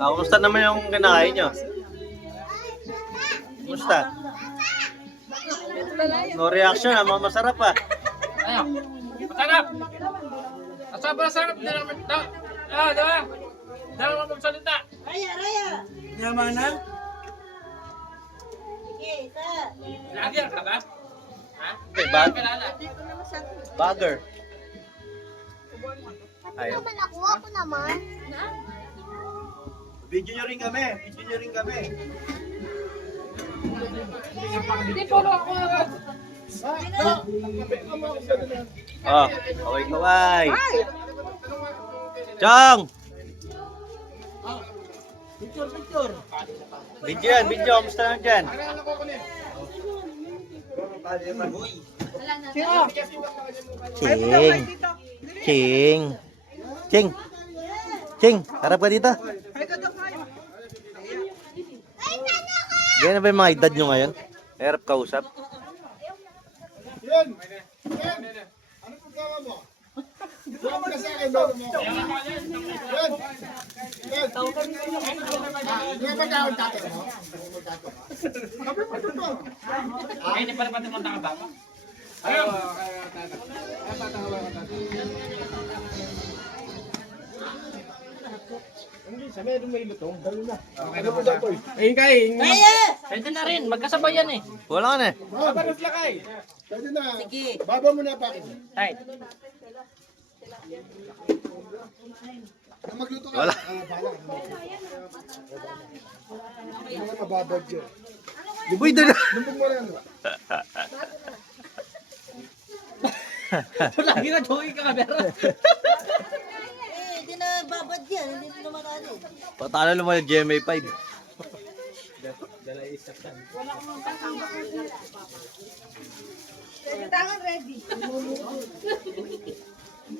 Kumusta naman yung kinakain nyo? Kumusta? No reaction, mga masarap ah. Ano? Masarap! Sobrang sarap din naman ito. Diba? Dahil mo magsalita. Raya! Yamanan? Sige, isa. Lagi ka ba? Ha? Okay, Kilala. bagger. Ayaw. Naman ako naman. Video nyo rin kami. Hindi po ako. Oh, kaway kaway. Chong! Picture. Video yan, video. Kamusta naman dyan? Ching. Ching. Ching. Ching, harap ka dito. Ganyan na ba yung mga edad nyo ngayon? Harap ka usap. Yan! Ano programa mo? Buka mo na sa akin, bago mo. Yan! Yan ba daw ang tatay mo? Sabi mo ito. Ay, hindi pa rin pati ka ba? Ayaw! Sa meron may lutong, dalo na. Ano po daw po? Ayun kay. Raya! Pwede na rin. Magkasabay yan eh. Wala ka na eh. Babaros lang kay. Pwede na. Sige. Baba mo na pa akin. Ay. Magluto ka. Wala. Bahala. Hindi na mababad yun. Uy, dala. Lumbog mo lang. Lagi na joking ka camera. Hindi na babad yan. Hindi na makano. Patalo naman yung GMA 5.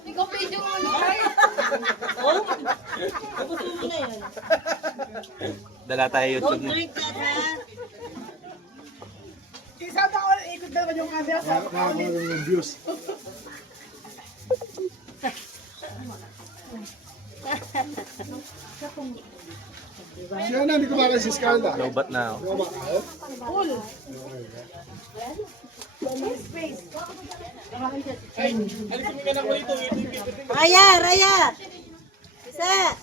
Ikaw video mo na. Oh? Gusto mo na yan. Dala tayo Don't YouTube na. drink that, ha? Nakakaroon ng views. Siya na, hindi ko makakaya si Scarla. Lobat na ako. Hindi ko makakaya. Raya! Isa!